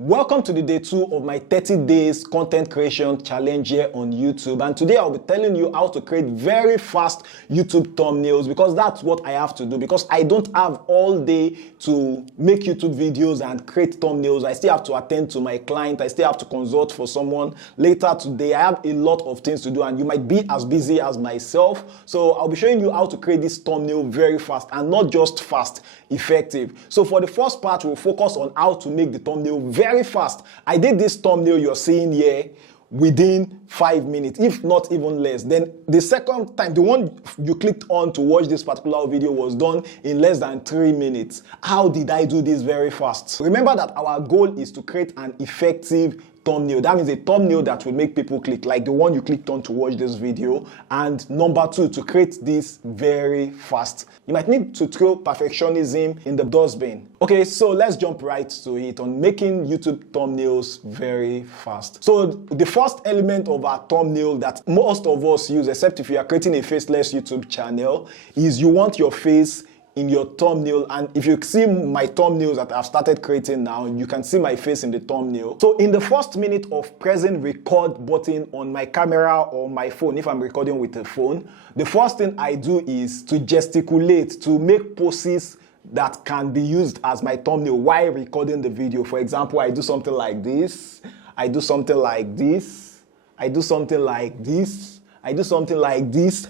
Welcome to the day 2 of my 30 days content creation challenge here on YouTube, and today I'll be telling you how to create very fast YouTube thumbnails, because that's what I have to do, because I don't have all day to make YouTube videos and create thumbnails. I still have to attend to my client, I still have to consult for someone later today. I have a lot of things to do, and you might be as busy as myself, so I'll be showing you how to create this thumbnail very fast, and not just fast, effective. So for the first part, we'll focus on how to make the thumbnail very fast. I did this thumbnail you're seeing here within 5 minutes, if not even less. Then the second time, the one you clicked on to watch this particular video, was done in less than 3 minutes. How did I do this very fast? Remember that our goal is to create an effective thumbnail. That means a thumbnail that will make people click, like the one you clicked on to watch this video. And number 2, to create this very fast, you might need to throw perfectionism in the dustbin. Okay, so let's jump right to it on making YouTube thumbnails very fast. So the first element of our thumbnail that most of us use, except if you are creating a faceless YouTube channel, is you want your face in your thumbnail. And if you see my thumbnails that I've started creating now, you can see my face in the thumbnail. So in the first minute of pressing record button on my camera or my phone, if I'm recording with a phone, the first thing I do is to gesticulate, to make poses that can be used as my thumbnail while recording the video. For example, I do something like this, I do something like this, I do something like this, I do something like this.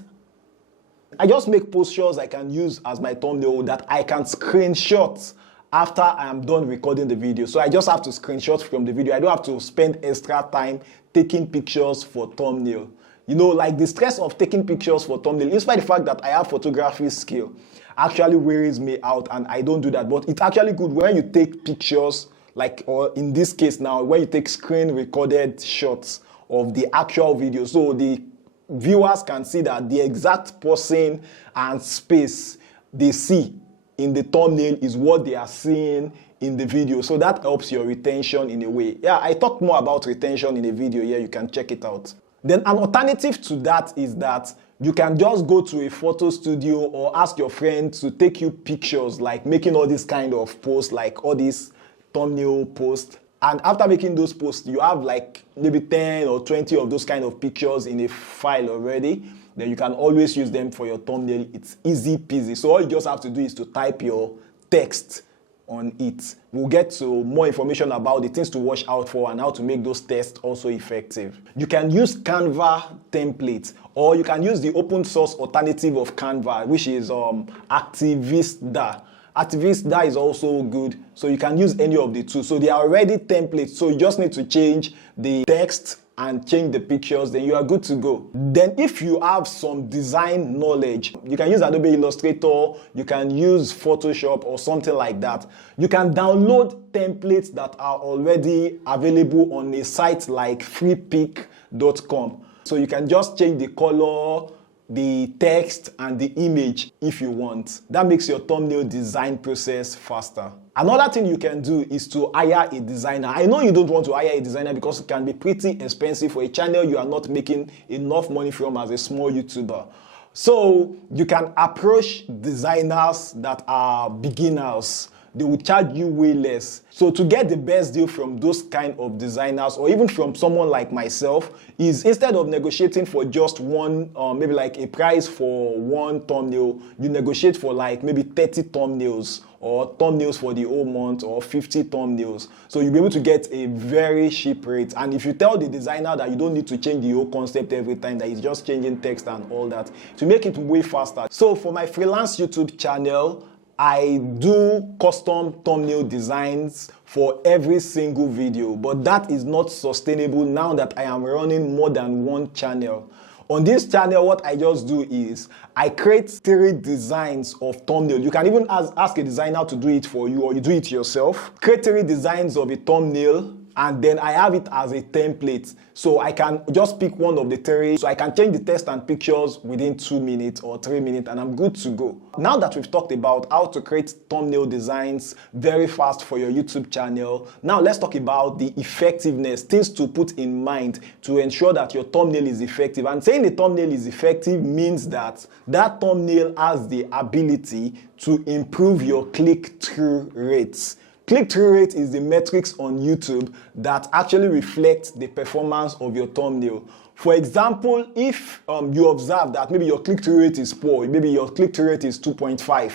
I just make postures I can use as my thumbnail that I can screenshot after I am done recording the video. So I just have to screenshot from the video. I don't have to spend extra time taking pictures for thumbnail. You know, like the stress of taking pictures for thumbnail, despite the fact that I have photography skill, actually wears me out, and I don't do that. But it's actually good when you take pictures, like, or in this case now, when you take screen recorded shots of the actual video. So the viewers can see that the exact person and space they see in the thumbnail is what they are seeing in the video. So that helps your retention in a way. Yeah, I talked more about retention in a video here. You can check it out. Then an alternative to that is that you can just go to a photo studio or ask your friend to take you pictures, like making all this kind of posts, like all these thumbnail posts. And after making those posts, you have like maybe 10 or 20 of those kind of pictures in a file already. Then you can always use them for your thumbnail. It's easy peasy. So all you just have to do is to type your text on it. We'll get to more information about the things to watch out for and how to make those tests also effective. You can use Canva templates, or you can use the open source alternative of Canva, which is Activista. Activista is also good, so you can use any of the two. So they are already templates, so you just need to change the text and change the pictures, then you are good to go. Then if you have some design knowledge, you can use Adobe Illustrator, you can use Photoshop or something like that. You can download templates that are already available on a site like freepik.com. So you can just change the color, the text, and the image if you want. That makes your thumbnail design process faster. Another thing you can do is to hire a designer. I know you don't want to hire a designer because it can be pretty expensive for a channel you are not making enough money from as a small YouTuber. So you can approach designers that are beginners. They will charge you way less. So to get the best deal from those kind of designers, or even from someone like myself, is instead of negotiating for just one, maybe like a price for one thumbnail, you negotiate for like maybe 30 thumbnails, or thumbnails for the whole month, or 50 thumbnails. So you'll be able to get a very cheap rate. And if you tell the designer that you don't need to change the whole concept every time, that it's just changing text and all that, to make it way faster. So for my freelance YouTube channel, I do custom thumbnail designs for every single video, but that is not sustainable now that I am running more than one channel. On this channel, what I just do is I create 3 designs of thumbnail. You can even ask a designer to do it for you, or you do it yourself. Create 3 designs of a thumbnail, and then I have it as a template. So I can just pick one of the 3. So I can change the text and pictures within 2 minutes or 3 minutes, and I'm good to go. Now that we've talked about how to create thumbnail designs very fast for your YouTube channel, now let's talk about the effectiveness, things to put in mind to ensure that your thumbnail is effective. And saying the thumbnail is effective means that that thumbnail has the ability to improve your click-through rates. Click-through rate is the metrics on YouTube that actually reflect the performance of your thumbnail. For example, if you observe that maybe your click-through rate is poor, maybe your click-through rate is 2.5,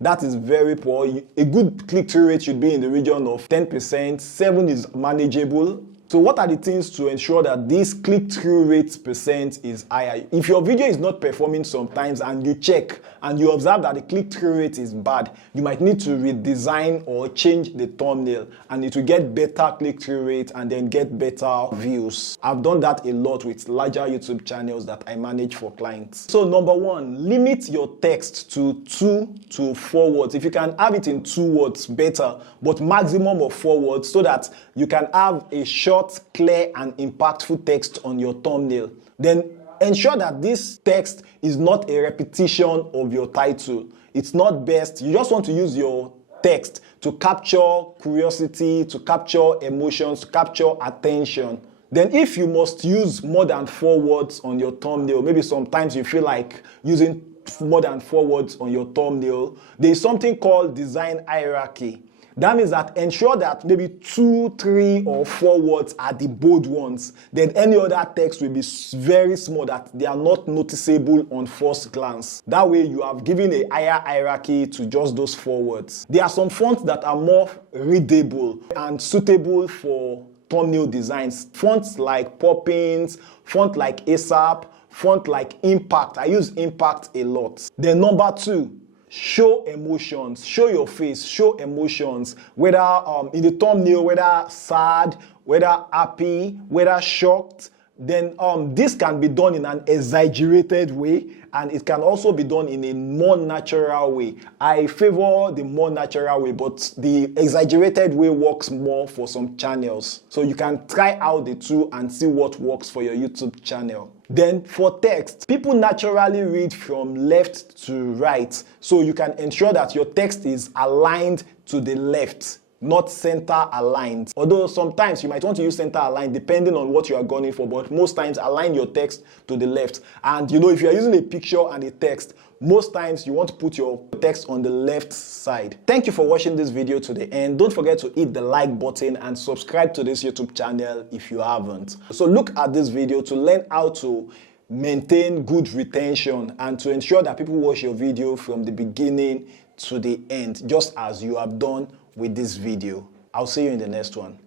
that is very poor. A good click-through rate should be in the region of 10%, 7 is manageable. So what are the things to ensure that this click-through rate percent is higher? If your video is not performing sometimes and you check and you observe that the click-through rate is bad, you might need to redesign or change the thumbnail and it will get better click-through rate and then get better views. I've done that a lot with larger YouTube channels that I manage for clients. So number one, limit your text to 2 to 4 words. If you can have it in 2 words, better, but maximum of 4 words so that you can have a short, clear and impactful text on your thumbnail. Then ensure that this text is not a repetition of your title. It's not best. You just want to use your text to capture curiosity, to capture emotions, to capture attention. Then if you must use more than 4 words on your thumbnail, maybe sometimes you feel like using more than 4 words on your thumbnail, there is something called design hierarchy. That means that ensure that maybe 2, 3 or 4 words are the bold ones. Then any other text will be very small, that they are not noticeable on first glance. That way you have given a higher hierarchy to just those 4 words. There are some fonts that are more readable and suitable for thumbnail designs. Fonts like Poppins, font like ASAP, font like Impact. I use Impact a lot. Then number 2, show emotions, show your face, show emotions, whether in the thumbnail, whether sad, whether happy, whether shocked. Then this can be done in an exaggerated way and it can also be done in a more natural way. I favor the more natural way, but the exaggerated way works more for some channels. So you can try out the two and see what works for your YouTube channel. Then for text, people naturally read from left to right. So you can ensure that your text is aligned to the left, not center aligned. Although sometimes you might want to use center aligned depending on what you are going for, but most times align your text to the left. And you know, if you are using a picture and a text, most times you want to put your text on the left side. Thank you for watching this video to the end. Don't forget to hit the like button and subscribe to this YouTube channel if you haven't. So look at this video to learn how to maintain good retention and to ensure that people watch your video from the beginning to the end, just as you have done with this video. I'll see you in the next one.